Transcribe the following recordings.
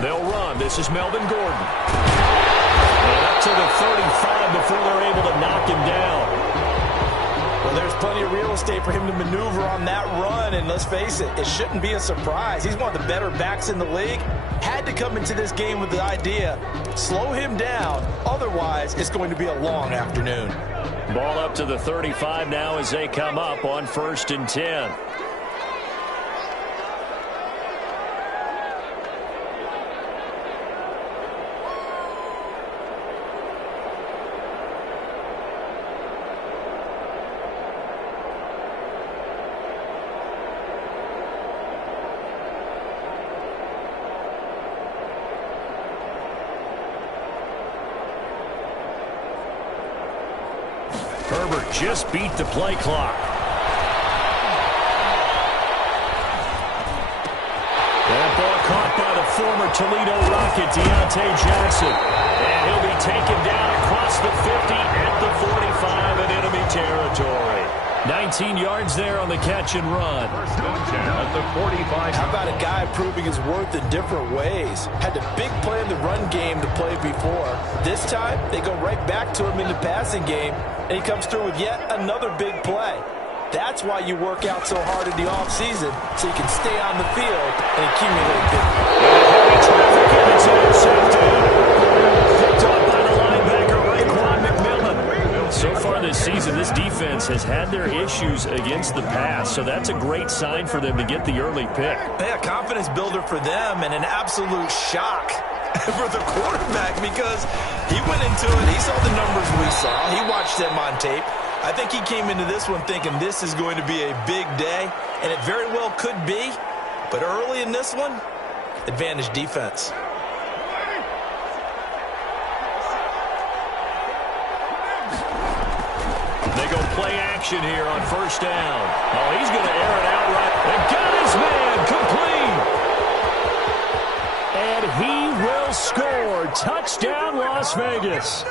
They'll run. This is Melvin Gordon. And up to the 35 before they're able to knock him down. Well, there's plenty of real estate for him to maneuver on that run, and let's face it, it shouldn't be a surprise. He's one of the better backs in the league. Had to come into this game with the idea, slow him down, otherwise it's going to be a long afternoon. Ball up to the 35 now as they come up on 1st and 10. Herbert just beat the play clock. That ball caught by the former Toledo Rocket, Deontay Jackson. And he'll be taken down across the 50 at the 45 in enemy territory. 19 yards there on the catch and run. At the 45. How about a guy proving his worth in different ways? Had a big play in the run game to play before. This time, they go right back to him in the passing game, and he comes through with yet another big play. That's why you work out so hard in the offseason, so you can stay on the field and accumulate big Heavy traffic, and it's intercepted. Picked off by the linebacker, Raekwon McMillan. So far this season, this defense has had their issues against the pass, so that's a great sign for them to get the early pick. Yeah, confidence builder for them and an absolute shock for the quarterback because he went into it. He saw the numbers we saw. He watched them on tape. I think he came into this one thinking this is going to be a big day, and it very well could be. But early in this one, advantage defense. They go play action here on 1st down. Oh, he's going to air it out right. They got his man complete. And he will score. Touchdown, Las Vegas.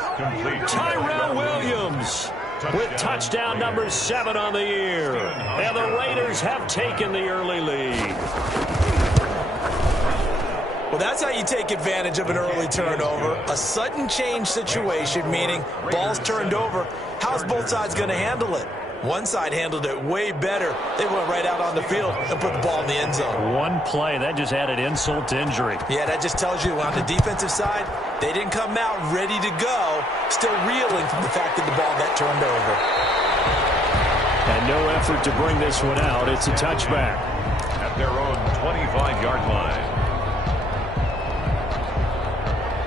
Tyrell Williams with touchdown number 7 on the year. And the Raiders have taken the early lead. Well, that's how you take advantage of an early turnover. A sudden change situation, meaning ball's turned over. How's both sides going to handle it? One side handled it way better. They went right out on the field and put the ball in the end zone. One play, that just added insult to injury. Yeah, that just tells you on the defensive side, they didn't come out ready to go, still reeling from the fact that the ball got turned over. And no effort to bring this one out. It's a touchback. At their own 25-yard line.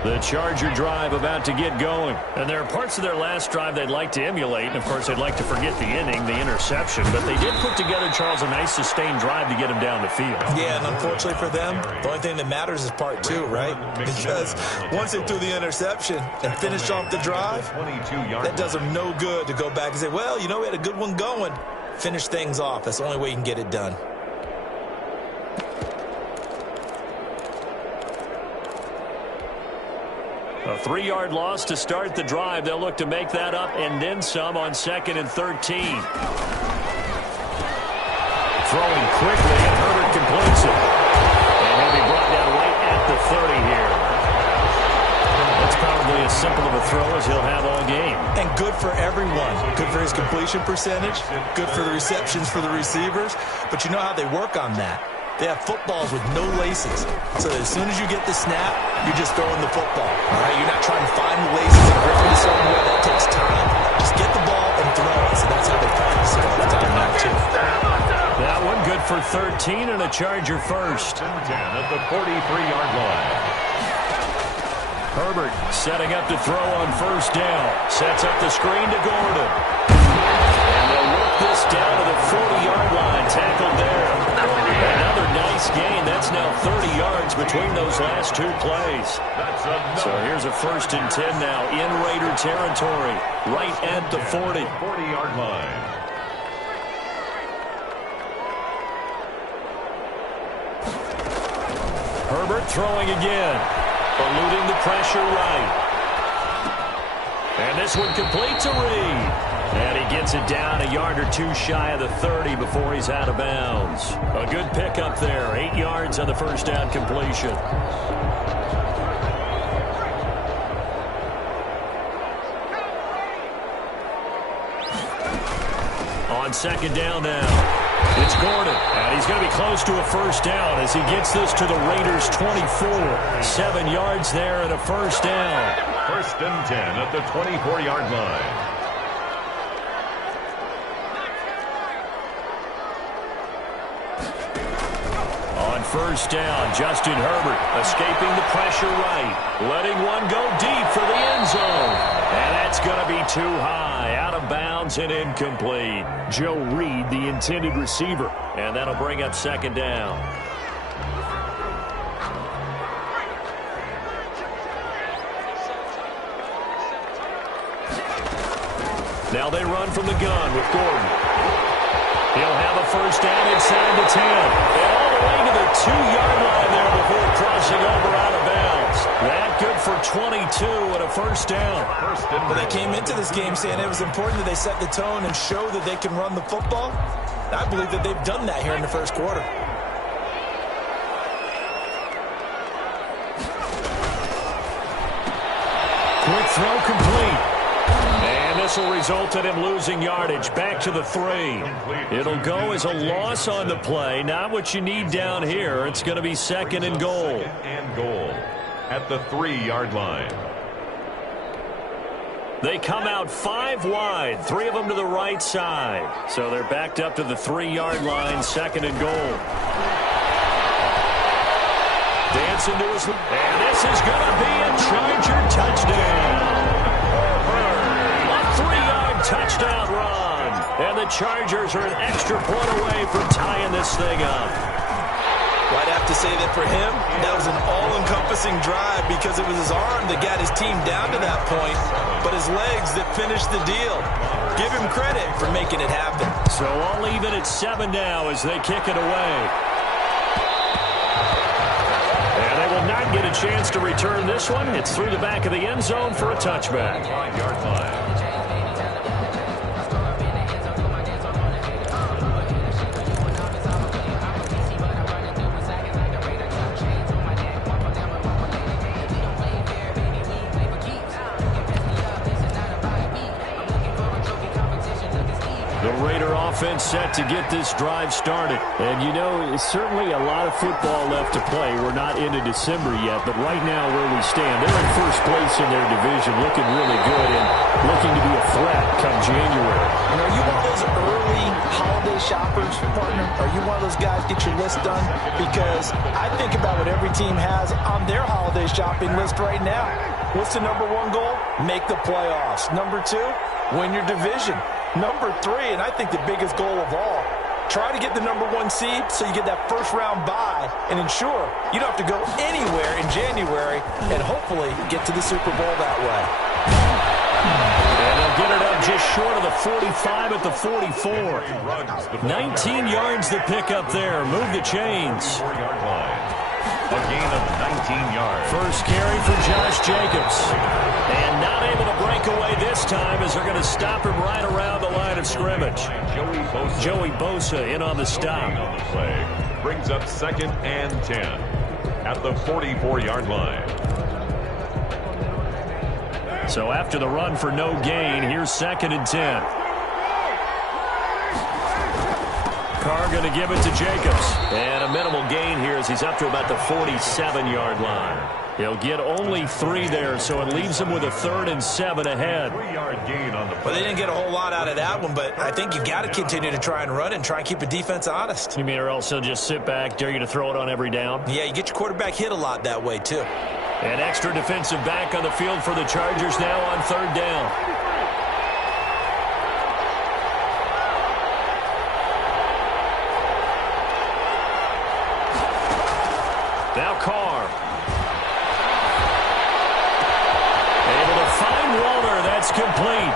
The Charger drive about to get going. And there are parts of their last drive they'd like to emulate. And, of course, they'd like to forget the inning, the interception. But they did put together, Charles, a nice sustained drive to get him down the field. Yeah, and unfortunately for them, the only thing that matters is part 2, right? Because once they threw the interception and finished off the drive, that does them no good to go back and say, well, you know, we had a good one going. Finish things off. That's the only way you can get it done. A 3-yard loss to start the drive. They'll look to make that up and then some on 2nd and 13. Throwing quickly, and Herbert completes it. And he'll be brought down right at the 30 here. That's probably as simple of a throw as he'll have all game. And good for everyone. Good for his completion percentage. Good for the receptions for the receivers. But you know how they work on that. They have footballs with no laces. So as soon as you get the snap, you're just throwing the football. All right? You're not trying to find the laces and grip it a certain way. That takes time. Just get the ball and throw it. So that's how they practice it all the time now, too. That one good for 13 and a Charger first. 10 at the 43-yard line. Herbert setting up to throw on 1st down. Sets up the screen to Gordon. And they'll work this down to the 40-yard line. Tackled there. Another nice gain. That's now 30 yards between those last 2 plays. So here's a 1st and 10 now in Raider territory. Right at the 40. 40-yard line. Herbert throwing again. Eluding the pressure right. And this one completes a read. And he gets it down a yard or two shy of the 30 before he's out of bounds. A good pickup there. 8 yards on the first down completion. On second down now. It's Gordon, and he's going to be close to a first down as he gets this to the Raiders' 24. 7 yards there and a first down. First and 10 at the 24-yard line. On first down, Justin Herbert escaping the pressure right, letting one go deep for the end zone. And that's going to be too high, out of bounds and incomplete. Joe Reed, the intended receiver, and that'll bring up second down. Now they run from the gun with Gordon. He'll have a first down inside the 10. And all the way to the 2-yard line there before crossing over out of bounds. That good for 22 and a first down. Well, they came into this game saying it was important that they set the tone and show that they can run the football. I believe that they've done that here in the first quarter. Quick throw complete. And this will result in him losing yardage back to the 3. It'll go as a loss on the play. Not what you need down here. It's going to be second and goal. And goal at the 3-yard line. They come out 5 wide, 3 of them to the right side. So they're backed up to the 3-yard line, second and goal. Dancing to his... And this is going to be a Charger touchdown. A 3-yard touchdown run. And the Chargers are an extra point away from tying this thing up. Well, I'd have to say that for him, that was an all-encompassing drive because it was his arm that got his team down to that point, but his legs that finished the deal. Give him credit for making it happen. So all even at 7 now as they kick it away. And they will not get a chance to return this one. It's through the back of the end zone for a touchback. 5-yard line. Offense set to get this drive started. And, you know, it's certainly a lot of football left to play. We're not into December yet, but right now where we stand, they're in first place in their division, looking really good and looking to be a threat come January. You know, are you one of those early holiday shoppers, partner? Are you one of those guys get your list done? Because I think about what every team has on their holiday shopping list right now. What's the number 1 goal? Make the playoffs. Number 2, win your division. Number 3, and I think the biggest goal of all, try to get the number 1 seed so you get that first-round bye and ensure you don't have to go anywhere in January and hopefully get to the Super Bowl that way. And they'll get it up just short of the 45 at the 44. 19 yards the pick up there. Move the chains. 4-yard line. A gain of 19 yards. First carry for Josh Jacobs. And not able to break away this time as they're going to stop him right around the line of scrimmage. Joey Bosa in on the stop. On the play. Brings up second and 10 at the 44-yard line. So after the run for no gain, here's second and 10. Carr going to give it to Jacobs. And a minimal gain here as he's up to about the 47-yard line. He'll get only 3 there, so it leaves him with a 3rd and 7 ahead. 3-yard gain on the play. Well, they didn't get a whole lot out of that one, but I think you got to continue to try and run and try and keep the defense honest. You mean or else he'll just sit back, dare you to throw it on every down? Yeah, you get your quarterback hit a lot that way, too. An extra defensive back on the field for the Chargers now on 3rd down. Now Carr. Able to find Waller. That's complete.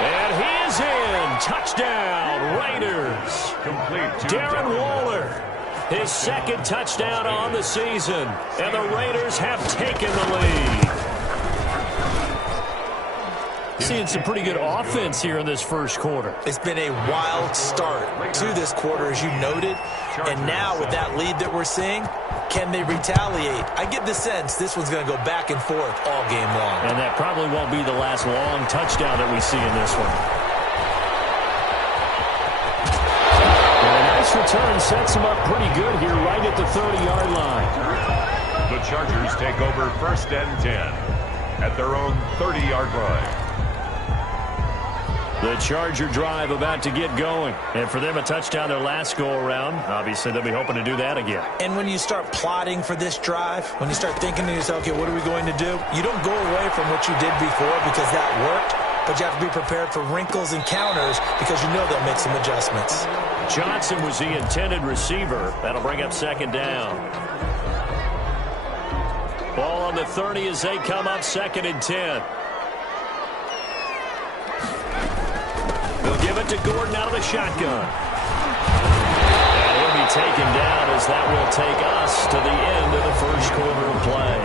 And he is in. Touchdown, Raiders. Complete to Darren Waller. His 2nd touchdown on the season. And the Raiders have taken the lead. Seeing some pretty good offense here in this first quarter. It's been a wild start to this quarter, as you noted. And now with that lead that we're seeing, can they retaliate? I get the sense this one's going to go back and forth all game long. And that probably won't be the last long touchdown that we see in this one. And a nice return sets them up pretty good here right at the 30-yard line. The Chargers take over 1st and 10 at their own 30-yard line. The Charger drive about to get going. And for them, a touchdown their last go-around. Obviously, they'll be hoping to do that again. And when you start plotting for this drive, when you start thinking to yourself, okay, what are we going to do? You don't go away from what you did before because that worked, but you have to be prepared for wrinkles and counters because you know they'll make some adjustments. Johnson was the intended receiver. That'll bring up 2nd down. Ball on the 30 as they come up 2nd and 10. They'll give it to Gordon out of the shotgun. And he'll be taken down as that will take us to the end of the first quarter of play.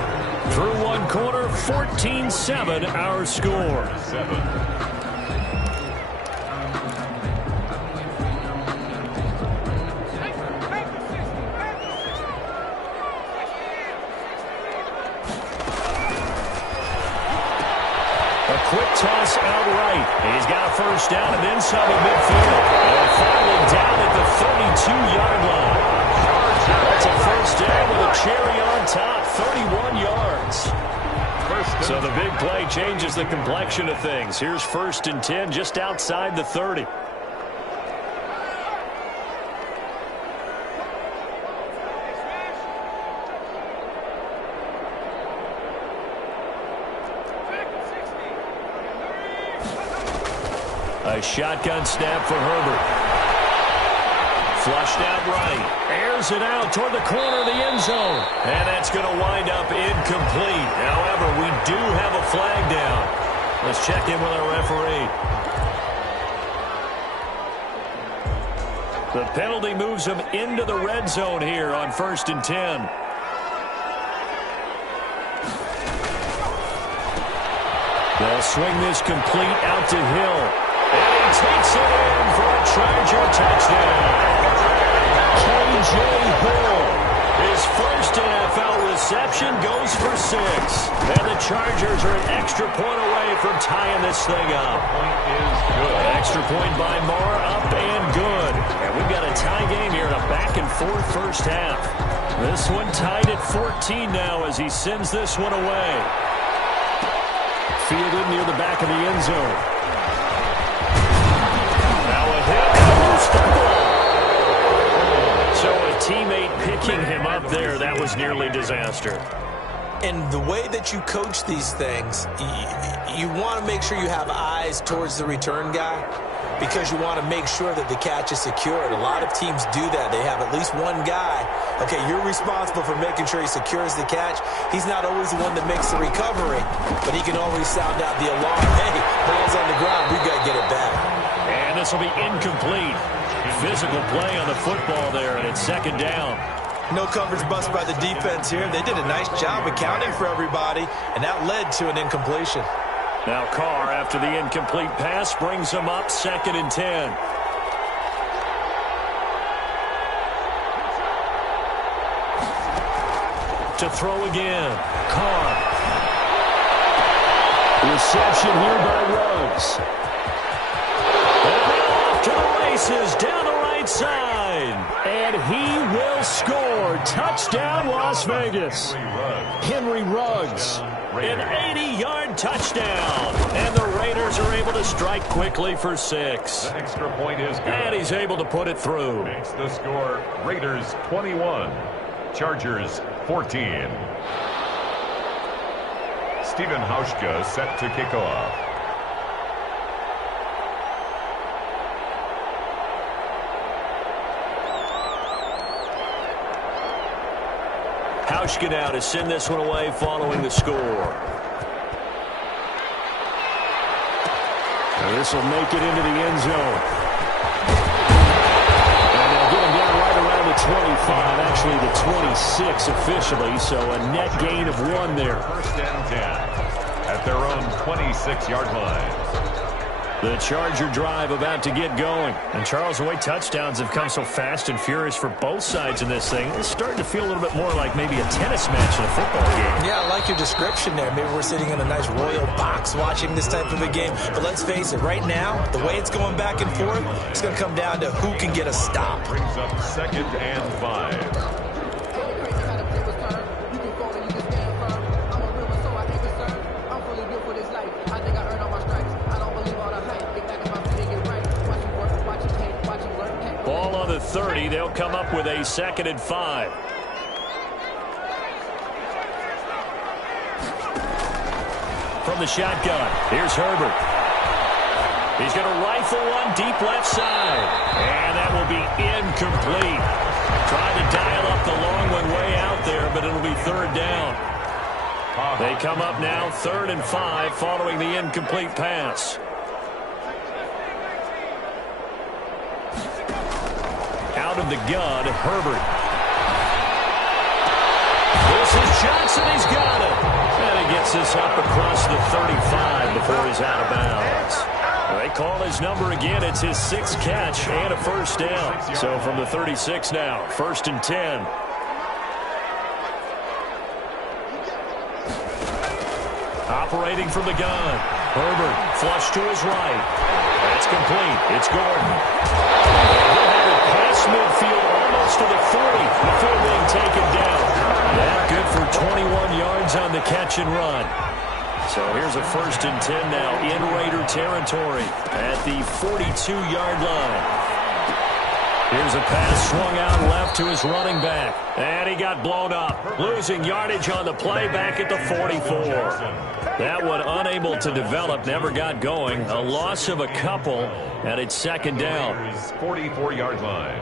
Through one quarter, 14-7 our score. Quick toss out right. He's got a 1st down and then some at midfield. And finally down at the 32-yard line. That's a 1st down with a cherry on top, 31 yards. So the big play changes the complexion of things. Here's 1st and 10 just outside the 30. A shotgun snap for Herbert. Flushed out right. Airs it out toward the corner of the end zone. And that's going to wind up incomplete. However, we do have a flag down. Let's check in with our referee. The penalty moves him into the red zone here on 1st and 10. They'll swing this complete out to Hill. And he takes it in for a Charger touchdown. K.J. Hill, his first NFL reception goes for 6. And the Chargers are an extra point away from tying this thing up. Point is good. Extra point by Marr, up and good. And we've got a tie game here in a back-and-forth first half. This one tied at 14 now as he sends this one away. Fielded near the back of the end zone. So a teammate picking him up there, that was nearly disaster. And the way that you coach these things, you want to make sure you have eyes towards the return guy because you want to make sure that the catch is secured. A lot of teams do that. They have at least one guy. Okay, you're responsible for making sure he secures the catch. He's not always the one that makes the recovery, but he can always sound out the alarm. Hey, ball's on the ground. We've got to get it back. And this will be incomplete. Physical play on the football there, and it's 2nd down. No coverage bust by the defense here. They did a nice job accounting for everybody, and that led to an incompletion. Now Carr, after the incomplete pass, brings him up 2nd and 10. To throw again. Carr. Reception here by Ruggs. To the races, down the right side. And he will score. Touchdown, Las Vegas. Henry Ruggs. An 80-yard touchdown. And the Raiders are able to strike quickly for 6. The extra point is good. And he's able to put it through. Makes the score Raiders 21, Chargers 14. Stephen Hauschka set to kick off. Hauschka now to send this one away following the score. And this will make it into the end zone. And they'll get him down right around the 25, actually the 26 officially, so a net gain of 1 there. 1st and 10. at their own 26-yard line. The Charger drive about to get going. And Charles, the way touchdowns have come so fast and furious for both sides in this thing, it's starting to feel a little bit more like maybe a tennis match in a football game. Yeah, I like your description there. Maybe we're sitting in a nice royal box watching this type of a game. But let's face it, right now, the way it's going back and forth, it's going to come down to who can get a stop. Brings up 2nd and 5. Ball on the 30. They'll come up with a 2nd and 5. From the shotgun, here's Herbert. He's going to rifle one deep left side. And that will be incomplete. Trying to dial up the long one way out there, but it'll be 3rd down. They come up now 3rd and 5 following the incomplete pass. Out of the gun, Herbert. This is Johnson. He's got it. And he gets this up across the 35 before he's out of bounds. They call his number again. It's his 6th catch and a 1st down. So from the 36 now, 1st and 10. Operating from the gun. Herbert flush to his right. That's complete. It's Gordon. Past midfield almost to the 40 before being taken down. That good for 21 yards on the catch and run. So here's a 1st and 10 now in Raider territory at the 42-yard line. Here's a pass swung out left to his running back. And he got blown up. Losing yardage on the play back at the 44. That one unable to develop, never got going. A loss of a couple, and it's 2nd down. 44-yard line.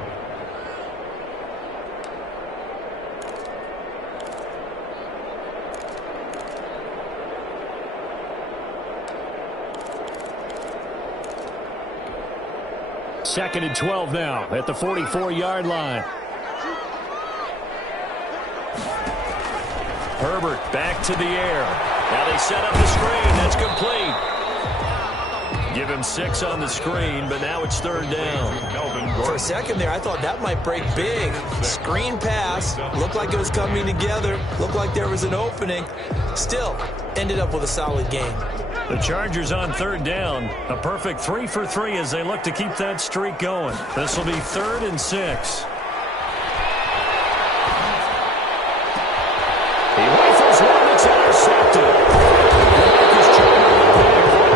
Second and 12 now at the 44-yard line. Herbert back to the air. Now they set up the screen. That's complete. Give him 6 on the screen, but now it's 3rd down. For a second there, I thought that might break big. Screen pass. Looked like it was coming together. Looked like there was an opening. Still, ended up with a solid game. The Chargers on 3rd down. A perfect 3 for 3 as they look to keep that streak going. This will be 3rd and 6. He rifles one that's intercepted.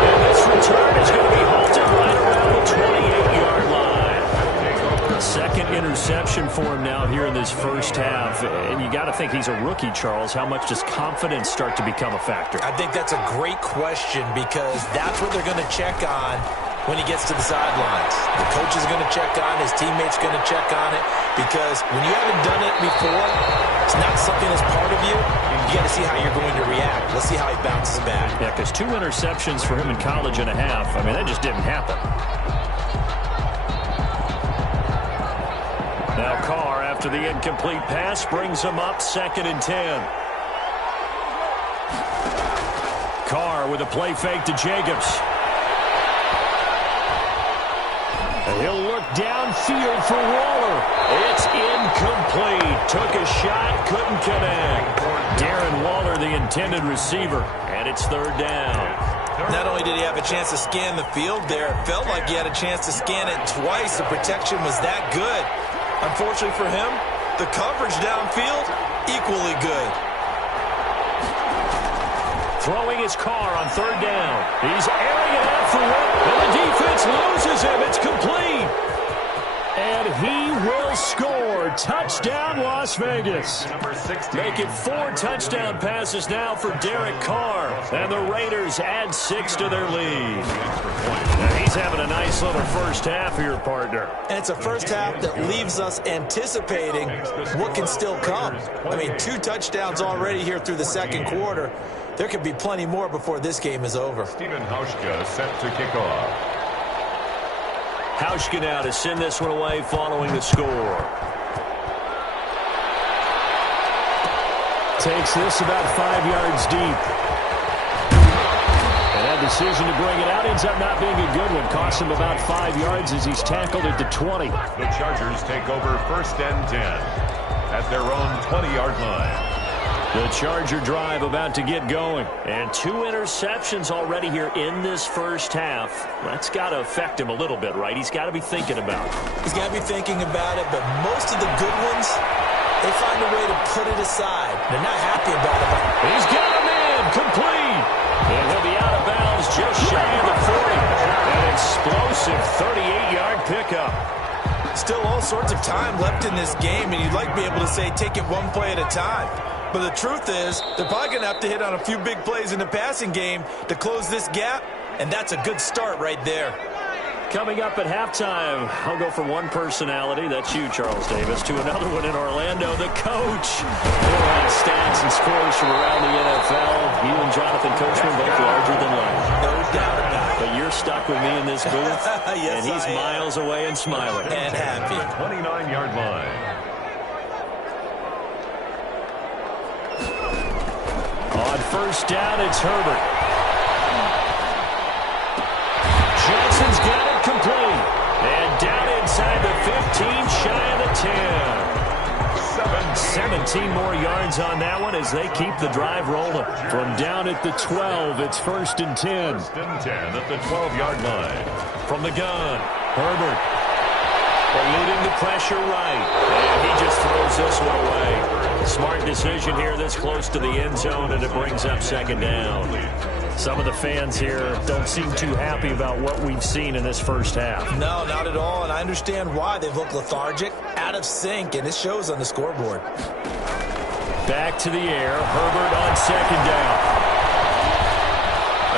And this return is going to be halted right around the 28-yard line. A 2nd interception for him now here in this first half. And you got to think he's a rookie, Charles. How much does confidence start to become a factor? I think that's a great question because that's what they're going to check on when he gets to the sidelines. The coach is going to check on, his teammates going to check on it, because when you haven't done it before, it's not something that's part of you. You got to see how you're going to react. Let's see how he bounces back. Yeah, because 2 interceptions for him in college and a half, I mean, that just didn't happen. Now Carr, after the incomplete pass, brings him up 2nd and 10. Carr with a play fake to Jacobs. And he'll look downfield for Waller. It's incomplete. Took a shot, couldn't connect. Darren Waller, the intended receiver, and it's 3rd down. Not only did he have a chance to scan the field there, it felt like he had a chance to scan it twice. The protection was that good. Unfortunately for him, the coverage downfield, equally good. Throwing his Carr on 3rd down. He's airing it out for one, and the defense loses him. It's complete. And he will score. Touchdown, Las Vegas. Make it 4 touchdown passes now for Derek Carr. And the Raiders add 6 to their lead. Now he's having a nice little first half here, partner. And it's a first half that leaves us anticipating what can still come. I mean, 2 touchdowns already here through the 2nd quarter. There could be plenty more before this game is over. Stephen Hauschka set to kick off. Hauschka now to send this one away following the score. Takes this about 5 yards deep. bad decision to bring it out. Ends up not being a good one. Costs him about 5 yards as he's tackled at the 20. The Chargers take over 1st and 10 at their own 20-yard line. The Charger drive about to get going. And 2 interceptions already here in this first half. That's got to affect him a little bit, right? He's got to be thinking about it. He's got to be thinking about it, but most of the good ones, they find a way to put it aside. They're not happy about it. He's got him in, complete. And he'll be out of bounds just shy of the 40. An explosive 38-yard pickup. Still all sorts of time left in this game, and you'd like to be able to say take it one play at a time. But the truth is, they're probably going to have to hit on a few big plays in the passing game to close this gap, and that's a good start right there. Coming up at halftime, I'll go from one personality, that's you, Charles Davis, to another one in Orlando, the coach. We'll have stats and scores from around the NFL. You and Jonathan Coachman both larger than life. No doubt about it. But you're stuck with me in this booth, yes, and he's miles away and smiling. And happy. 29-yard line. On 1st down, it's Herbert. Johnson's got it complete. And down inside the 15, shy of the 10. 17 more yards on that one as they keep the drive rolling. From down at the 12, it's 1st and 10. 1st and 10 at the 12-yard line. From the gun, Herbert. Eluding the pressure right. And he just throws this one away. Smart decision here this close to the end zone, and it brings up 2nd down. Some of the fans here don't seem too happy about what we've seen in this first half. No, not at all, and I understand why. They've looked lethargic, out of sync, and it shows on the scoreboard. Back to the air, Herbert on 2nd down.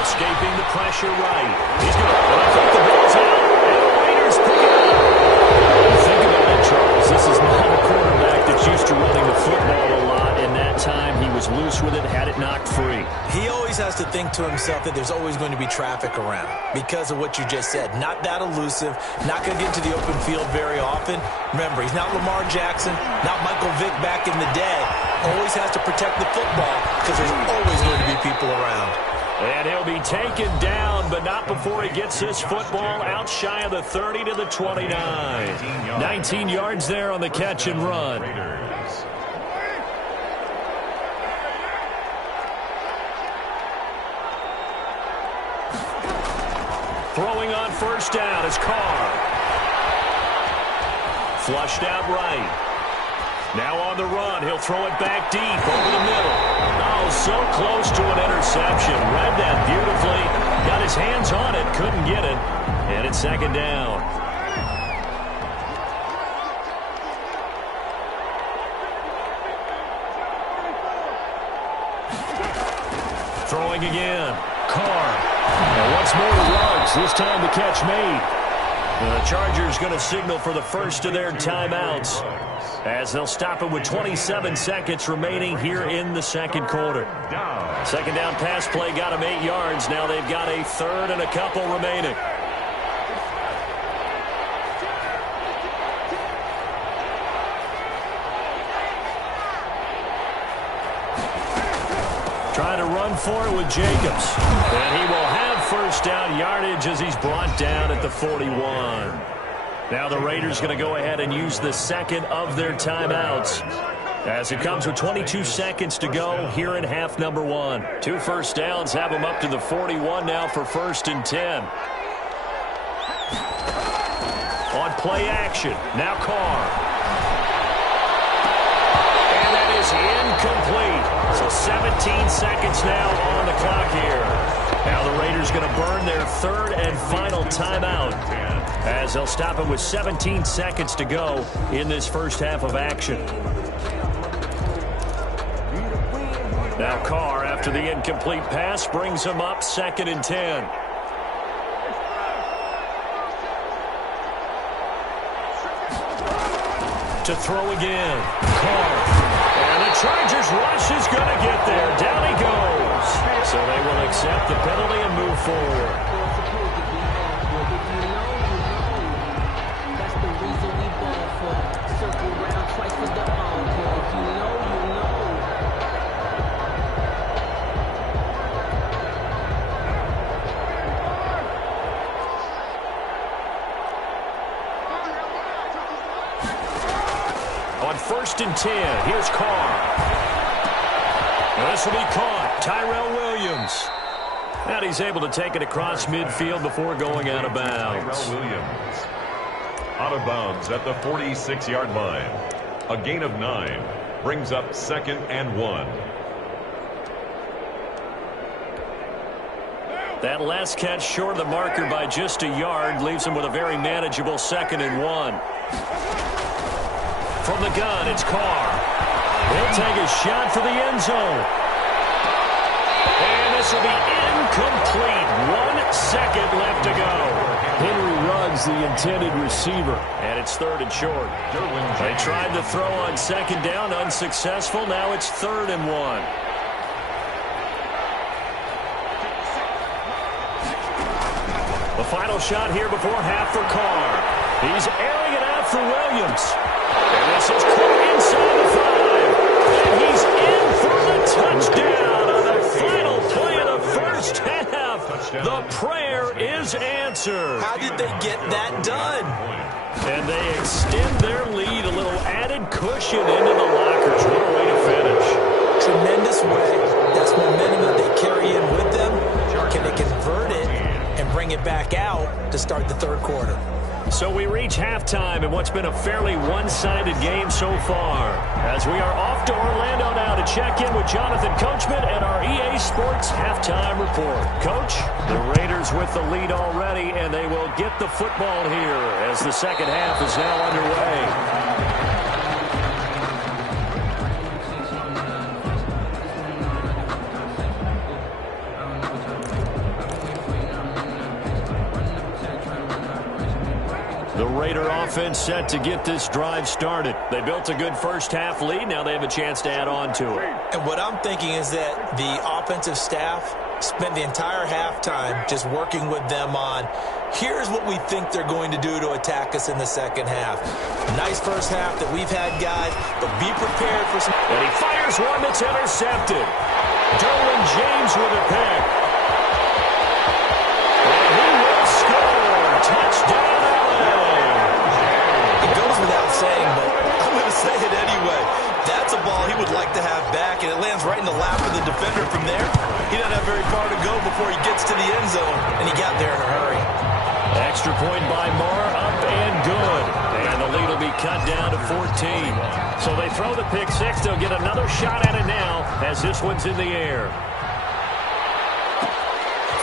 Escaping the pressure right. He's going to take the ball's out, and the Raiders pick it up. Think about it, Charles. This is not a quarterback that's used to running the football a lot, and that time he was loose with it, had it knocked free. He always has to think to himself that there's always going to be traffic around because of what you just said. Not that elusive, not going to get into the open field very often. Remember, he's not Lamar Jackson, not Michael Vick back in the day. Always has to protect the football because there's always going to be people around. And he'll be taken down, but not before he gets his football out shy of the 30 to the 29. 19 yards there on the catch and run. Throwing on 1st down is Carr. Flushed out right. Now on the run, he'll throw it back deep over the middle. Oh, so close to an interception. Read that beautifully. Got his hands on it, couldn't get it. And it's 2nd down. Throwing again. Carr. And once more to Ruggs. This time the catch made. And the Chargers going to signal for the first of their timeouts, as they'll stop it with 27 seconds remaining here in the 2nd quarter. 2nd down pass play got them 8 yards. Now they've got a 3rd and a couple remaining. Trying to run for it with Jacobs. And he will have 1st down yardage as he's brought down at the 41. Now the Raiders going to go ahead and use the 2nd of their timeouts, as it comes with 22 seconds to go here in half number 1. 2 1st downs have them up to the 41 now for 1st and 10. On play action, now Carr. And that is incomplete. So 17 seconds now on the clock here. Now the Raiders going to burn their 3rd and final timeout, as they'll stop it with 17 seconds to go in this first half of action. Now Carr, after the incomplete pass, brings him up 2nd and 10. To throw again. Carr. And the Chargers rush is going to get there. Down he goes. So they will accept the penalty and move forward. first and 10. Here's Carr. This will be caught. Tyrell Williams. And he's able to take it across midfield before going out of bounds. Tyrell Williams out of bounds at the 46-yard line. A gain of 9 brings up 2nd and 1. That last catch short of the marker by just a yard leaves him with a very manageable 2nd and 1. From the gun, it's Carr. He'll take a shot for the end zone. And this will be incomplete. 1 second left to go. Henry Ruggs, the intended receiver. And it's 3rd and short. They tried to throw on 2nd down, unsuccessful. Now it's 3rd and 1. The final shot here before half for Carr. He's airing it out for Williams. And this is caught inside the 5. And he's in for the touchdown on the final play of the first half. The prayer is answered. How did they get that done? And they extend their lead, a little added cushion into the lockers. What a way to finish. Tremendous way. That's momentum that they carry in with them. Can they convert it and bring it back out to start the 3rd quarter? So we reach halftime in what's been a fairly one-sided game so far. As we are off to Orlando now to check in with Jonathan Coachman and our EA Sports Halftime Report. Coach, the Raiders with the lead already, and they will get the football here as the second half is now underway. The Raider offense set to get this drive started. They built a good first half lead. Now they have a chance to add on to it. And what I'm thinking is that the offensive staff spent the entire halftime just working with them on, here's what we think they're going to do to attack us in the second half. Nice first half that we've had, guys, but be prepared for some... And he fires one that's intercepted. Derwin James with a pick. And he will score. Touchdown. It goes without saying, but I'm going to say it anyway. That's a ball he would like to have back, and it lands right in the lap of the defender from there. He doesn't have very far to go before he gets to the end zone, and he got there in a hurry. Extra point by Moore, up and good. And the lead will be cut down to 14. So they throw the pick six. They'll get another shot at it now as this one's in the air.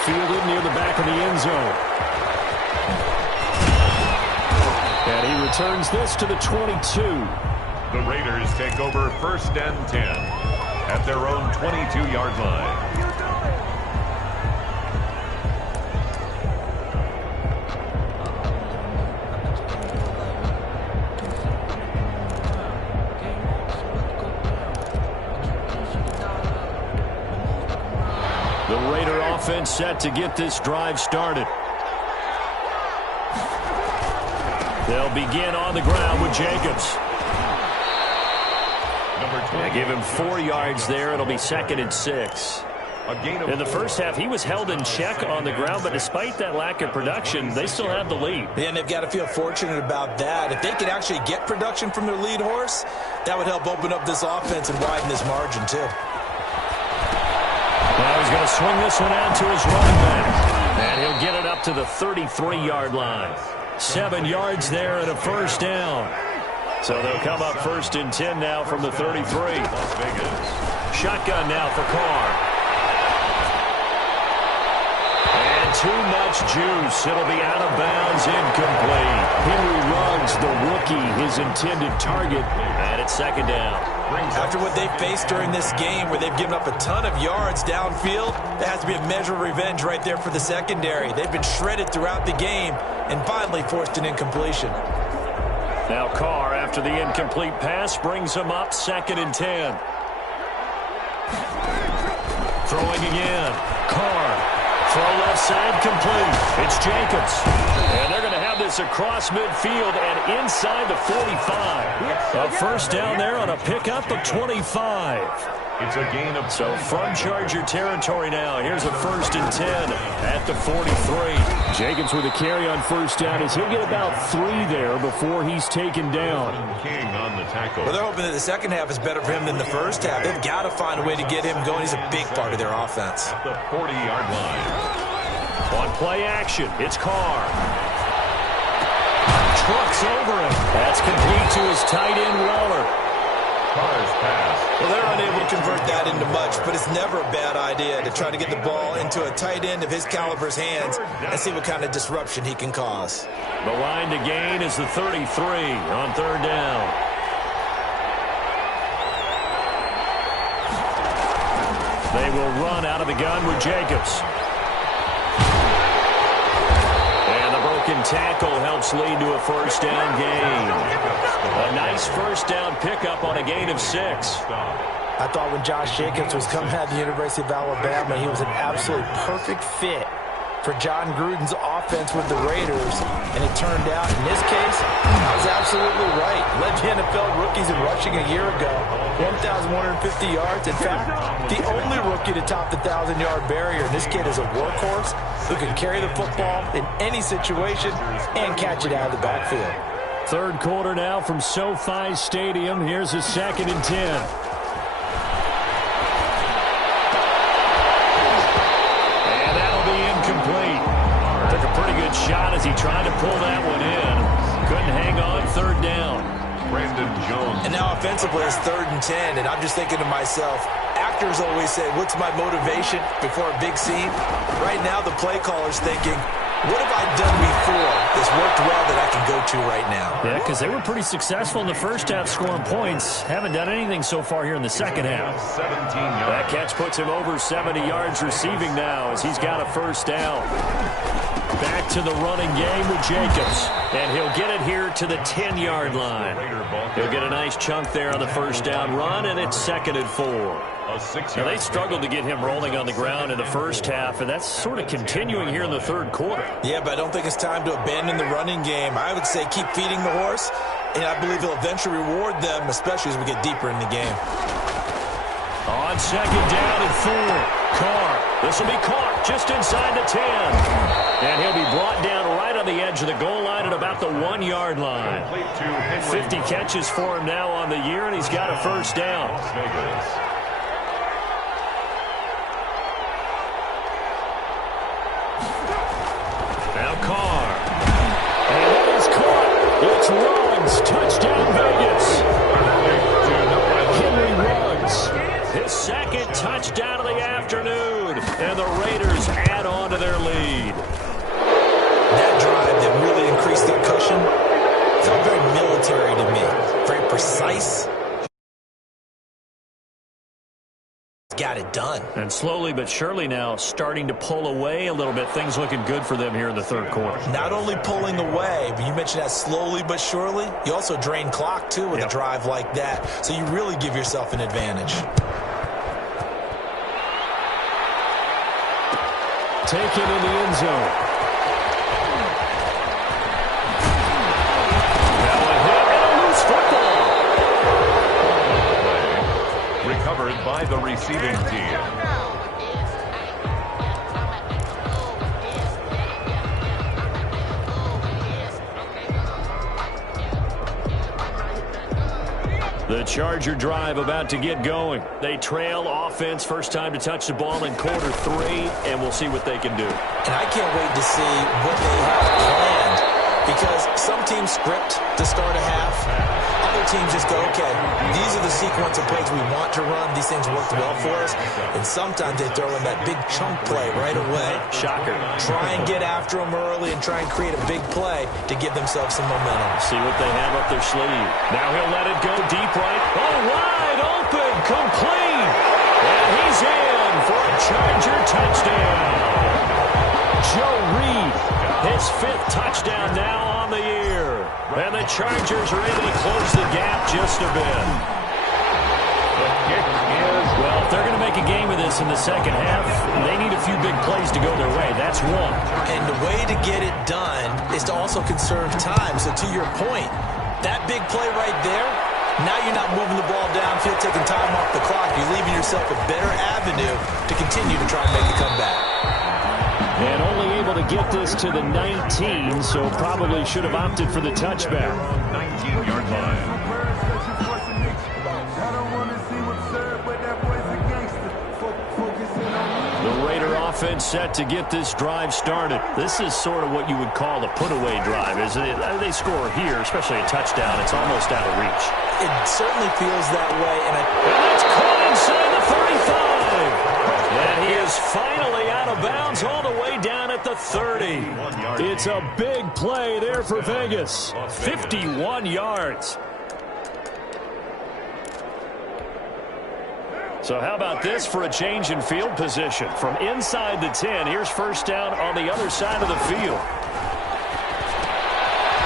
Fielded near the back of the end zone. And he returns this to the 22. The Raiders take over 1st and 10 at their own 22-yard line. The Raider offense set to get this drive started. They'll begin on the ground with Jacobs. They give him 4 yards there. It'll be 2nd and 6. In the first half, he was held in check on the ground, but despite that lack of production, they still have the lead. Yeah, and they've got to feel fortunate about that. If they could actually get production from their lead horse, that would help open up this offense and widen this margin, too. Now he's going to swing this one out to his running back. And he'll get it up to the 33-yard line. 7 yards there and a first down. So they'll come up 1st and 10 now from the 33. Las Vegas. Shotgun now for Carr. And too much juice. It'll be out of bounds, incomplete. Henry Ruggs, the rookie, his intended target. And it's 2nd down. After what they faced during this game where they've given up a ton of yards downfield, there has to be a measure of revenge right there for the secondary. They've been shredded throughout the game and finally forced an incompletion. Now Carr, after the incomplete pass, brings him up 2nd and 10. Throwing again. Carr. Throw left side complete. It's Jacobs. And they're going to have have this across midfield and inside the 45. A first down there on a pickup of 25. It's a gain of... So from Charger territory now, here's a 1st and 10 at the 43. Jacobs with a carry on first down as he'll get about 3 there before he's taken down. King on the tackle. Well, they're hoping that the second half is better for him than the first half. They've got to find a way to get him going. He's a big part of their offense. At the 40-yard line. On play action, it's Carr. Trucks over him. That's complete to his tight end, Waller. Carr's pass. Well, they're unable to convert that into much, but it's never a bad idea to try to get the ball into a tight end of his caliber's hands and see what kind of disruption he can cause. The line to gain is the 33 on 3rd down. They will run out of the gun with Jacobs. And the broken tackle helps lead to a first down gain. A nice first down pickup on a gain of 6. I thought when Josh Jacobs was coming out of the University of Alabama, he was an absolutely perfect fit for John Gruden's offense with the Raiders. And it turned out, in this case, I was absolutely right. Led the NFL rookies in rushing a year ago. 1,150 yards. In fact, the only rookie to top the 1,000-yard barrier. And this kid is a workhorse who can carry the football in any situation and catch it out of the backfield. 3rd quarter now from SoFi Stadium. Here's a 2nd and 10. And that'll be incomplete. Took a pretty good shot as he tried to pull that one in. Couldn't hang on 3rd down. Brandon Jones. And now offensively it's 3rd and 10, and I'm just thinking to myself, actors always say, what's my motivation before a big scene? Right now the play caller's thinking, what have I done before that's worked well that I can go to right now? Yeah, because they were pretty successful in the first half scoring points. Haven't done anything so far here in the second half. 17 yards. That catch puts him over 70 yards receiving now as he's got a first down. Back to the running game with Jacobs. And he'll get it here to the 10-yard line. He'll get a nice chunk there on the first down run, and it's 2nd and 4. Now, they struggled to get him rolling on the ground in the first half, and that's sort of continuing here in the 3rd quarter. Yeah, but I don't think it's time to abandon the running game. I would say keep feeding the horse, and I believe he'll eventually reward them, especially as we get deeper in the game. On 2nd down and 4, Carr. This will be caught just inside the 10. And he'll be brought down right on the edge of the goal line at about the 1-yard line. 50 catches for him now on the year, and he's got a first down. Now Carr. And it is caught. It's Ruggs. Touchdown Vegas. Henry Ruggs. His 2nd touchdown of the afternoon. And the Raiders add on to their lead. That drive that really increased their cushion felt very military to me. Very precise. Got it done. And slowly but surely now starting to pull away a little bit. Things looking good for them here in the 3rd quarter. Not only pulling away, but you mentioned that slowly but surely. You also drain clock, too, with a drive like that. So you really give yourself an advantage. Taken in the end zone. Now a hit and a loose football. Recovered by the receiving team. The Charger drive about to get going. They trail offense, first time to touch the ball in quarter 3, and we'll see what they can do. And I can't wait to see what they have planned, because some teams script to start a half. Other teams just go, okay, these are the sequence of plays we want to run. These things worked well for us. And sometimes they throw in that big chunk play right away. Shocker. Try and get after them early and try and create a big play to give themselves some momentum. See what they have up their sleeve. Now he'll let it go deep right. Oh, wide open, complete. And he's in for a Charger touchdown. Joe Reed, his 5th touchdown now on the year. And the Chargers are able to close the gap just a bit. Well, if they're going to make a game of this this in the second half. They need a few big plays to go their way. That's one. And the way to get it done is to also conserve time. So to your point, that big play right there, now you're not moving the ball downfield, taking time off the clock. You're leaving yourself a better avenue to continue to try and make a comeback. And only able to get this to the 19, so probably should have opted for the touchback. 19-yard line. The Raider offense set to get this drive started. This is sort of what you would call the put-away drive. As they score here, especially a touchdown, it's almost out of reach. It certainly feels that way. And it's caught inside the 35. And he is finally out of bounds all the way down at the 30. It's a big play there for Vegas. 51 yards. So how about this for a change in field position? From inside the 10, here's first down on the other side of the field.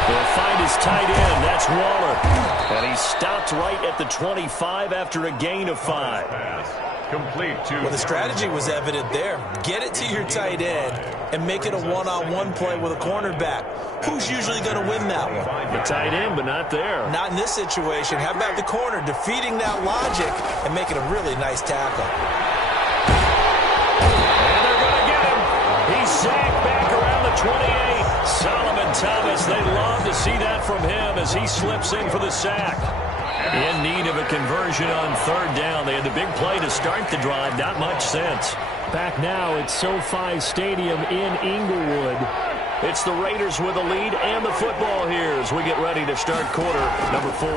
They'll find his tight end. That's Waller. And he stopped right at the 25 after a gain of 5. Complete to... Well, the strategy was evident there. Get it to your tight end and make it a one-on-one play with a cornerback. Who's usually going to win that one? The tight end, but not there. Not in this situation. How about the corner defeating that logic and making a really nice tackle? And they're going to get him. He's sacked back around the 28. Solomon Thomas, they love to see that from him as he slips in for the sack. In need of a conversion on third down. They had the big play to start the drive. Not much sense. Back now at SoFi Stadium in Inglewood. It's the Raiders with the lead and the football here as we get ready to start quarter number 4.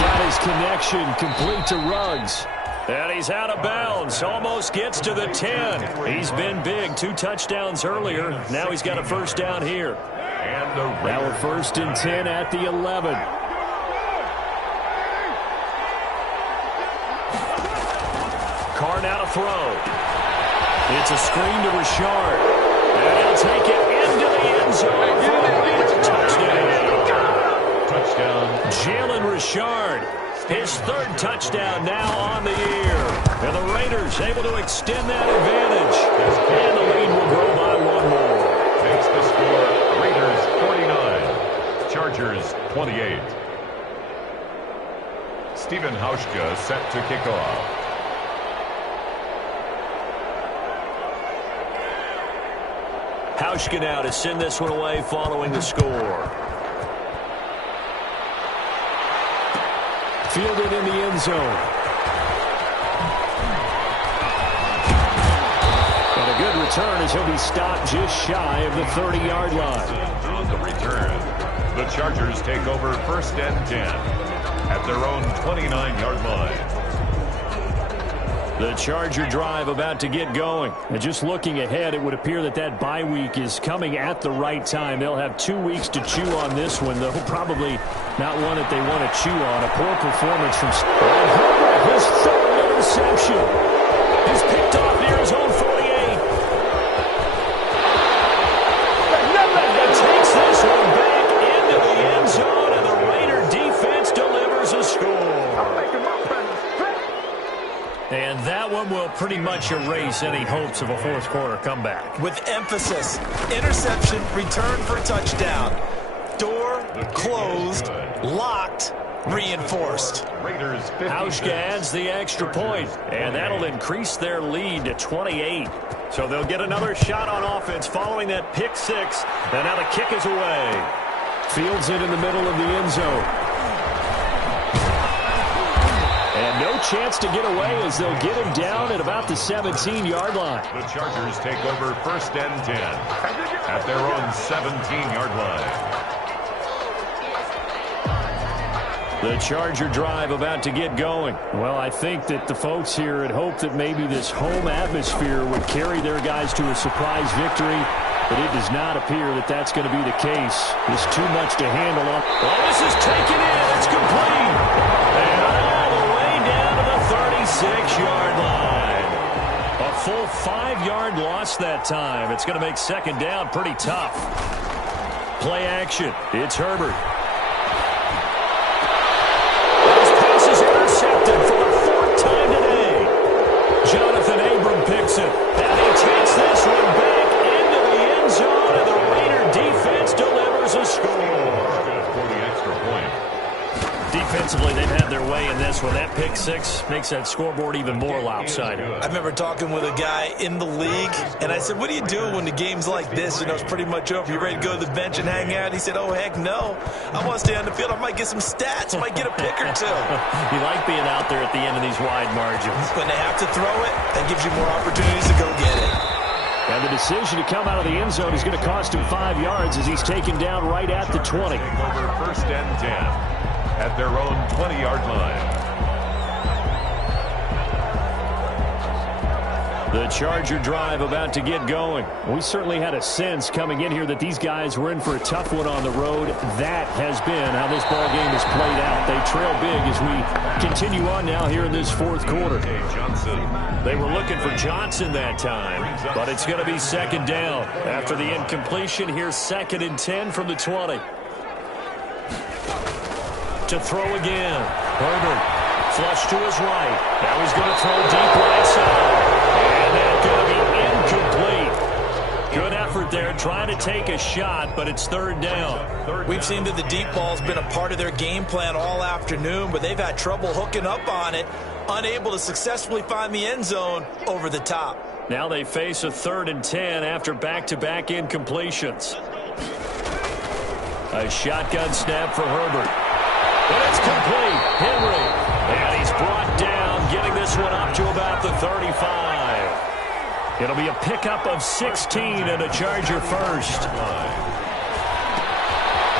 Got his connection complete to Ruggs. And he's out of bounds. Almost gets to the 10. He's been big. 2 touchdowns earlier. Now he's got a first down here. And the now a first and 10 at the 11. Carr now to throw. It's a screen to Richard. And he'll take it into the end zone for a Raider touchdown. Touchdown. Jalen Richard. His 3rd touchdown now on the year. And the Raiders able to extend that advantage. And the lead will grow by 1 more. Makes the score Raiders 49, Chargers 28. Stephen Hauschka set to kick off. Hauschka now to send this one away following the score. Fielded in the end zone. And a good return as he'll be stopped just shy of the 30-yard line. On the return, the Chargers take over first and 10 at their own 29-yard line. The Charger drive about to get going. And just looking ahead, it would appear that that bye week is coming at the right time. They'll have 2 weeks to chew on this one, though probably not one that they want to chew on. A poor performance from Herbert, his 3rd interception. He's picked off near his own 48. And takes this one back into the end zone, and the Raider defense delivers a score. And that one will pretty much erase any hopes of a 4th quarter comeback. With emphasis, interception, return for touchdown. Door closed, locked, reinforced. Hauschka adds the extra point, and that'll increase their lead to 28. So they'll get another shot on offense following that pick 6. And now the kick is away. Fields it in the middle of the end zone. And no chance to get away as they'll get him down at about the 17-yard line. The Chargers take over first and 10 at their own 17-yard line. The Charger drive about to get going. Well, I think that the folks here had hoped that maybe this home atmosphere would carry their guys to a surprise victory, but it does not appear that that's going to be the case. There's too much to handle on. Well, this is taken in. It's complete. And all the way down to the 36-yard line. A full 5-yard loss that time. It's going to make second down pretty tough. Play action. It's Herbert. His pass is intercepted. in this one. That pick six makes that scoreboard even more lopsided. I remember talking with a guy in the league, and I said, what do you do when the game's like this? You know, it's pretty much over. You ready to go to the bench and hang out? He said, oh, heck no. I want to stay on the field. I might get some stats. I might get a pick or two. You like being out there at the end of these wide margins. When they have to throw it, that gives you more opportunities to go get it. And the decision to come out of the end zone is going to cost him 5 yards as he's taken down right at the 20. Over first and 10 at their own 20-yard line. The Charger drive about to get going. We certainly had a sense coming in here that these guys were in for a tough one on the road. That has been how this ball game has played out. They trail big as we continue on now here in this fourth quarter. They were looking for Johnson that time, but it's going to be second down. After the incompletion, here's 2nd and 10 from the 20. To throw again. Herbert, flush to his right. Now he's going to throw deep right side. And that's going to be incomplete. Good effort there, trying to take a shot, but it's third down. We've seen that the deep ball's been a part of their game plan all afternoon, but they've had trouble hooking up on it, unable to successfully find the end zone over the top. Now they face a 3rd and 10 after back-to-back incompletions. A shotgun snap for Herbert. And it's complete. Henry. And he's brought down, getting this one up to about the 35. It'll be a pickup of 16 and a Charger first.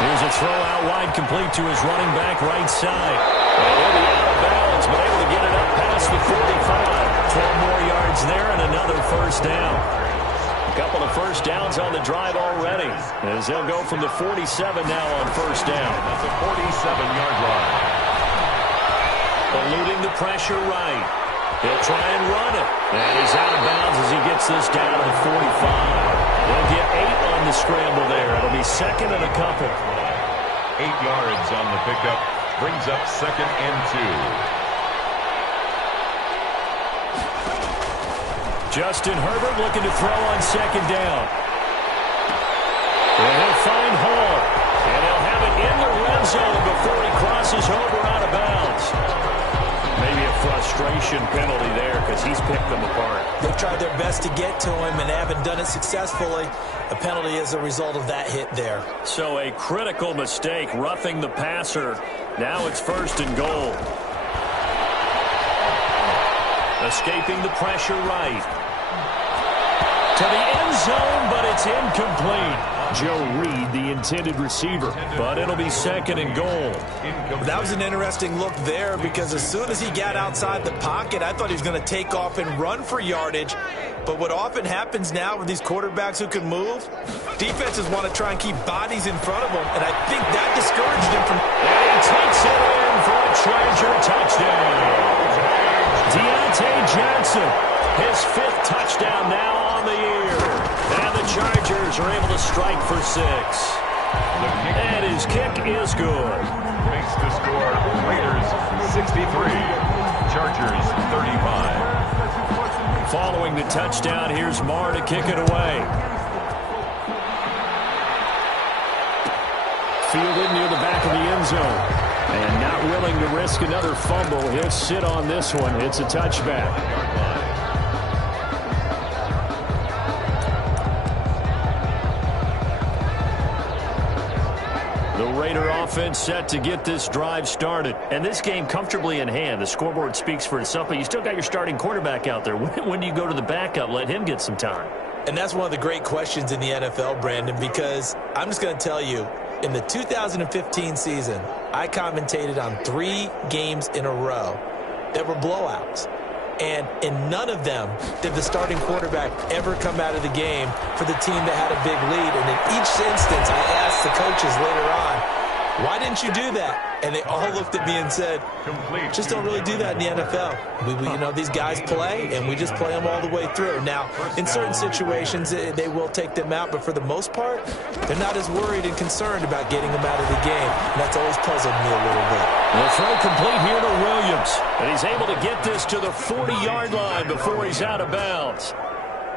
Here's a throw out wide, complete to his running back right side. And he'll be out of bounds, but able to get it up past the 45. 12 more yards there and another first down. A couple of first downs on the drive already, as they'll go from the 47 now on first down. That's a 47-yard line. Eluding the pressure right. He'll try and run it. And he's out of bounds as he gets this down to the 45. They'll get 8 on the scramble there. It'll be 2nd and a couple. 8 yards on the pickup. Brings up 2nd and 2. Justin Herbert looking to throw on 2nd down. And he'll find Hall. And he'll have it in the red zone before he crosses over out of bounds. Maybe a frustration penalty there because he's picked them apart. They've tried their best to get to him and haven't done it successfully. A penalty is a result of that hit there. So a critical mistake, roughing the passer. Now it's 1st and goal. Escaping the pressure right. To the end zone, but it's incomplete. Joe Reed, the intended receiver, but it'll be 2nd and goal. That was an interesting look there because as soon as he got outside the pocket, I thought he was going to take off and run for yardage. But what often happens now with these quarterbacks who can move, defenses want to try and keep bodies in front of them, and I think that discouraged him from... And he takes it in for a Charger touchdown. Deontay Johnson, his 5th touchdown now on the year. And the Chargers are able to strike for 6. And his kick is good. Makes the score Raiders 63, Chargers 35. Following the touchdown, here's Marr to kick it away. Fielded near the back of the end zone. And not willing to risk another fumble. He'll sit on this one. It's a touchback. The Raider offense set to get this drive started. And this game comfortably in hand. The scoreboard speaks for itself, but you still got your starting quarterback out there. When do you go to the backup? Let him get some time. And that's one of the great questions in the NFL, Brandon, because I'm just going to tell you, in the 2015 season, I commentated on 3 games in a row that were blowouts. And in none of them did the starting quarterback ever come out of the game for the team that had a big lead. And in each instance, I asked the coaches later on, why didn't you do that? And they all looked at me and said, just don't really do that in the NFL. You know, these guys play, and we just play them all the way through. Now, in certain situations, they will take them out, but for the most part, they're not as worried and concerned about getting them out of the game. And that's always puzzled me a little bit. The throw complete here to Williams. And he's able to get this to the 40-yard line before he's out of bounds.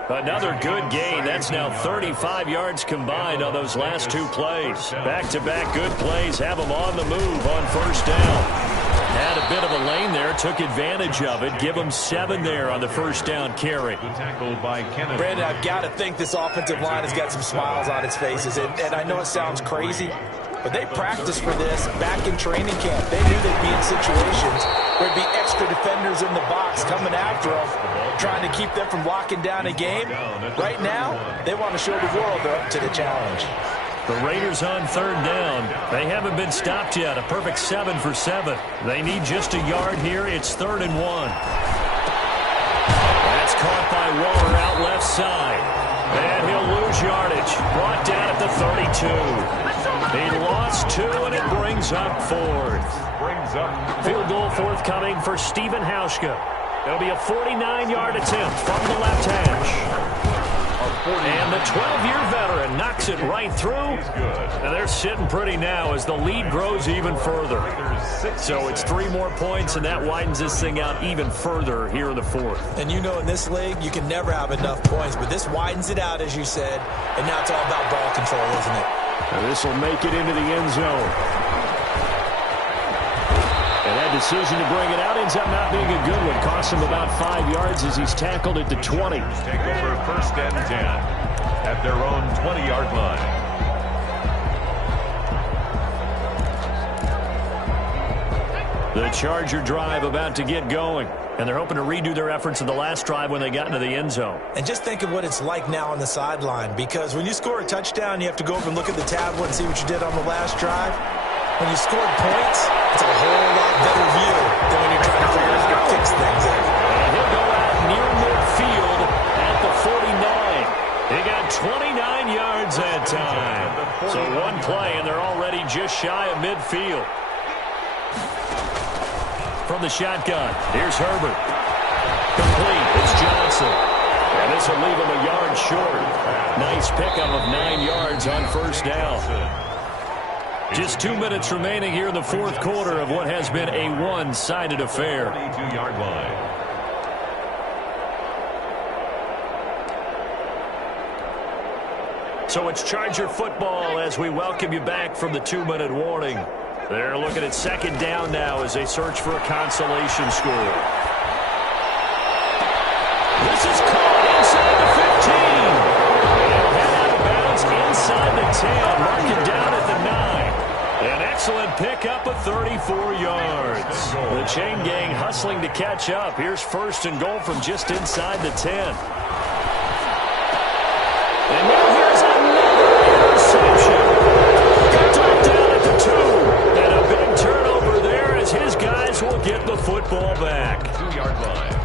Another good gain. That's now 35 yards combined on those last 2 plays. Back-to-back good plays have them on the move on first down. Had a bit of a lane there, took advantage of it. Give him 7 there on the first down carry. Tackled by Kennedy. Brandon, I've got to think this offensive line has got some smiles on its faces. And I know it sounds crazy, but they practiced for this back in training camp. They knew they'd be in situations where there'd be extra defenders in the box coming after them, trying to keep them from locking down a game. Right now, they want to show the world they're up to the challenge. The Raiders on third down. They haven't been stopped yet. A perfect 7 for 7. They need just a yard here. It's 3rd and 1. That's caught by Waller out left side. And he'll lose yardage. Brought down at the 32. He lost 2, and it brings up 4th. Field goal forthcoming for Stephen Hauschka. It'll be a 49-yard attempt from the left hash. And the 12-year veteran knocks it right through. And they're sitting pretty now as the lead grows even further. So it's 3 more points, and that widens this thing out even further here in the 4th. And you know in this league, you can never have enough points, but this widens it out, as you said. And now it's all about ball control, isn't it? And this will make it into the end zone. And that decision to bring it out ends up not being a good one. Costs him about 5 yards as he's tackled at the 20. Take over 1st and 10 at their own 20-yard line. The Charger drive about to get going. And they're hoping to redo their efforts in the last drive when they got into the end zone. And just think of what it's like now on the sideline, because when you score a touchdown, you have to go over and look at the tablet and see what you did on the last drive. When you scored points, it's a whole lot better view than when you're trying to figure out how to fix things. And he'll go out near midfield at the 49. He got 29 yards that time. So 1 play, and they're already just shy of midfield. From the shotgun, here's Herbert. Complete, it's Johnson. And this will leave him a yard short. Nice pickup of 9 yards on first down. Just 2 minutes remaining here in the 4th quarter of what has been a one-sided affair. 22-yard line. So it's Charger football as we welcome you back from the 2-minute warning. They're looking at 2nd down now as they search for a consolation score. This is caught inside the 15. And out of bounds inside the 10. Mark it down at the 9. An excellent pickup of 34 yards. The chain gang hustling to catch up. Here's 1st and goal from just inside the 10. And now here's another interception. Got down at the 2. And a big turnover there as his guys will get the football back. 2-yard line.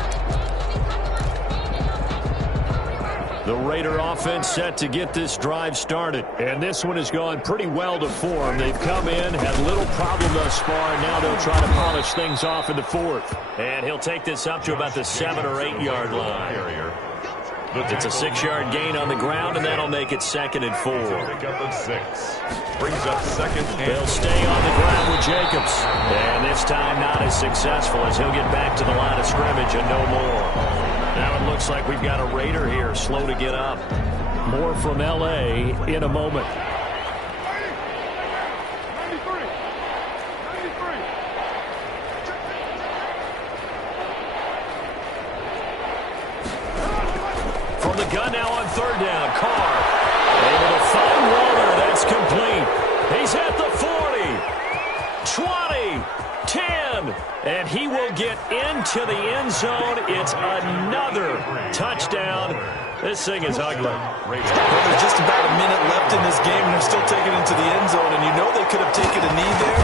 The Raider offense set to get this drive started. And this one has gone pretty well to form. They've come in, had little problem thus far, and now they'll try to polish things off in the 4th. And he'll take this up to about the 7 or 8 yard line. It's a 6-yard gain on the ground, and that'll make it 2nd and 4. Pickup of 6. Brings up 2nd and They'll stay on the ground with Jacobs. And this time not as successful as he'll get back to the line of scrimmage and no more. Now it looks like we've got a Raider here, slow to get up. More from L.A. in a moment. From the gun now on 3rd down, Carr able to find Waller. That's complete. He's at the 40, 20, 10, and he will get into the end zone. It's another touchdown. This thing is ugly. There's just about a minute left in this game, and they're still taking it to the end zone. And you know they could have taken a knee there,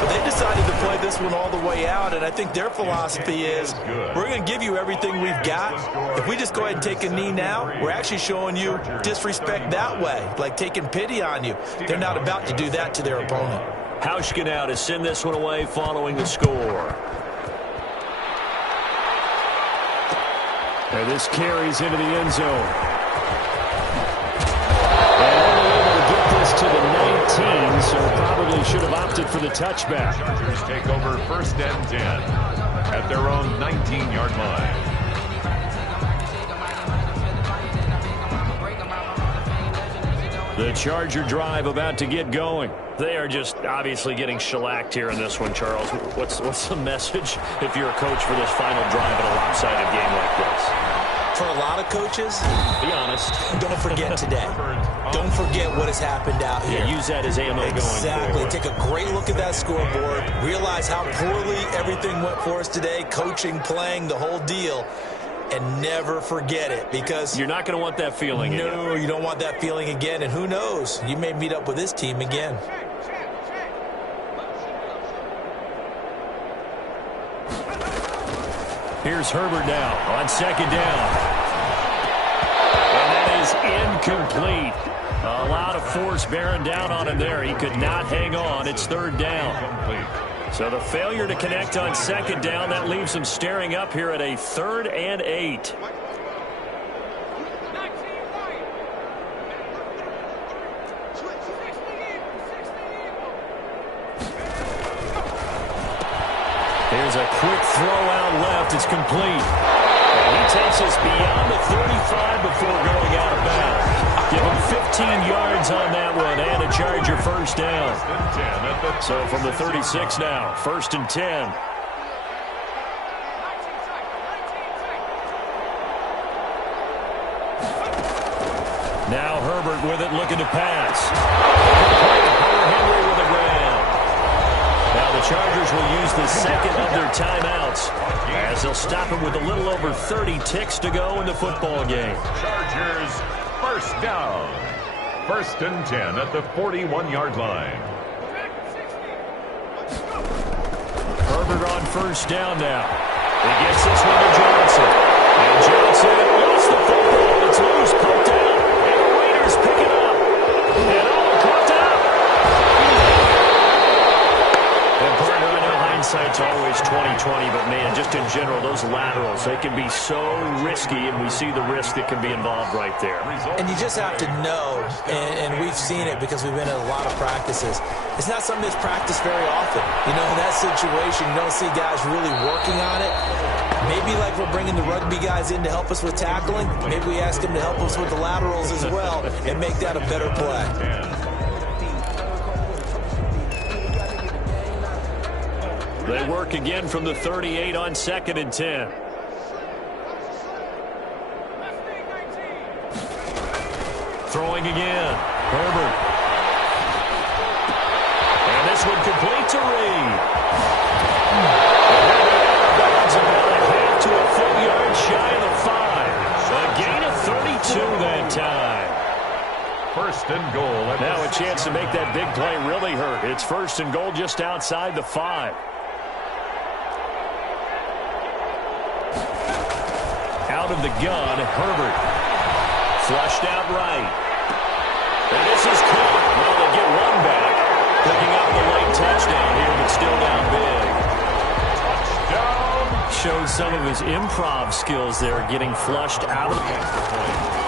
but they decided to play this one all the way out. And I think their philosophy is, we're going to give you everything we've got. If we just go ahead and take a knee now, we're actually showing you disrespect that way, like taking pity on you. They're not about to do that to their opponent. Hauschka now to send this one away following the score. And this carries into the end zone. And only able to get this to the 19, so probably should have opted for the touchback. Chargers take over 1st and 10 at their own 19-yard line. The Charger drive about to get going. They are just obviously getting shellacked here in this one, Charles. What's the message if you're a coach for this final drive in a lopsided game like this? For a lot of coaches, be honest. Don't forget today. Don't forget what has happened out here. Yeah, use that as ammo going forward. Exactly. Take a great look at that scoreboard. Realize how poorly everything went for us today. Coaching, playing, the whole deal. And never forget it, because you're not going to want that feeling again. No, you don't want that feeling again. And who knows? You may meet up with this team again. Here's Herbert now on second down. And that is incomplete. A lot of force bearing down on him there. He could not hang on. It's third down. So the failure to connect on second down, that leaves him staring up here at a 3rd and 8. Here's a quick throw out left. It's complete. And he takes us beyond the 35 before going out of bounds. Give him 15 yards on that one and a Charger first down. So from the 36 now, 1st and 10. Now Herbert with it, looking to pass. Henry with a grab. Now the Chargers will use the second of their timeouts as they'll stop him with a little over 30 ticks to go in the football game. Chargers first down. 1st and 10 at the 41-yard line. Herbert on first down now. He gets this one to Johnson. And Johnson lost the football. It's loose, poked out. And the Raiders pick it up. And caught out. And partner, I know hindsight's always 20/20, but man, just in general, those laterals, they can be so risky, and we see the risk that can be involved right there. And you just have to know, and we've seen it because we've been at a lot of practices. It's not something that's practiced very often. You know, in that situation, you don't see guys really working on it. Maybe like we're bringing the rugby guys in to help us with tackling, maybe we ask them to help us with the laterals as well and make that a better play. They work again from the 38 on 2nd and 10. Throwing again. Herbert. And this one complete to Reed. Bounds about a half to a full yard shy of the 5. A gain of 32 that time. 1st and goal. Now a chance to make that big play really hurt. It's 1st and goal just outside the 5. Out of the gun, Herbert. Flushed out right. And this is caught. Well, they get one back. Picking up the late touchdown here, but still down big. Touchdown. Shows some of his improv skills there, getting flushed out of it.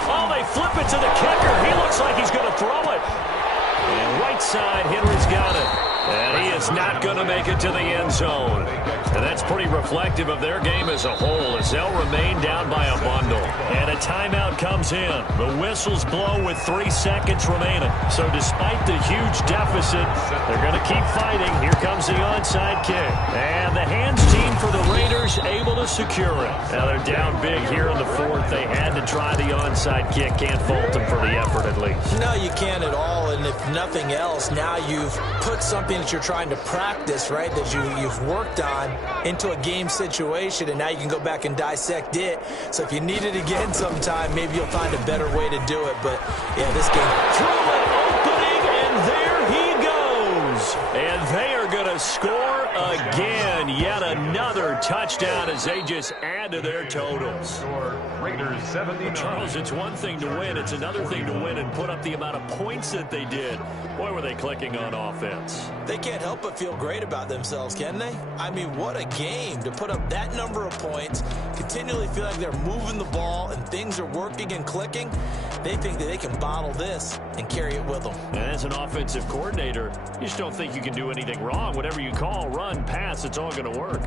Oh, they flip it to the kicker. He looks like he's going to throw it. And right side, Henry's got it. And he is not going to make it to the end zone. And that's pretty reflective of their game as a whole, as they'll remain down by a bundle. And a timeout comes in. The whistles blow with 3 seconds remaining. So despite the huge deficit, they're going to keep fighting. Here comes the onside kick. And the hands team for the Raiders able to secure it. Now they're down big here in the 4th. They had to try the onside kick. Can't fault them for the effort at least. No, you can't at all. And if nothing else, now you've put something that you're trying to practice, right, that you've worked on into a game situation, and now you can go back and dissect it. So if you need it again sometime, maybe you'll find a better way to do it. But, yeah, this game. Through an opening, and there he goes. And they are going to score again. Yet another touchdown as they just add to their totals. Raiders 79. Charles, it's one thing to win. It's another thing to win and put up the amount of points that they did. Boy, were they clicking on offense. They can't help but feel great about themselves, can they? I mean, what a game to put up that number of points, continually feel like they're moving the ball and things are working and clicking. They think that they can bottle this and carry it with them. And as an offensive coordinator, you just don't think you can do anything wrong. Whatever you call, run, pass, it's all going to work.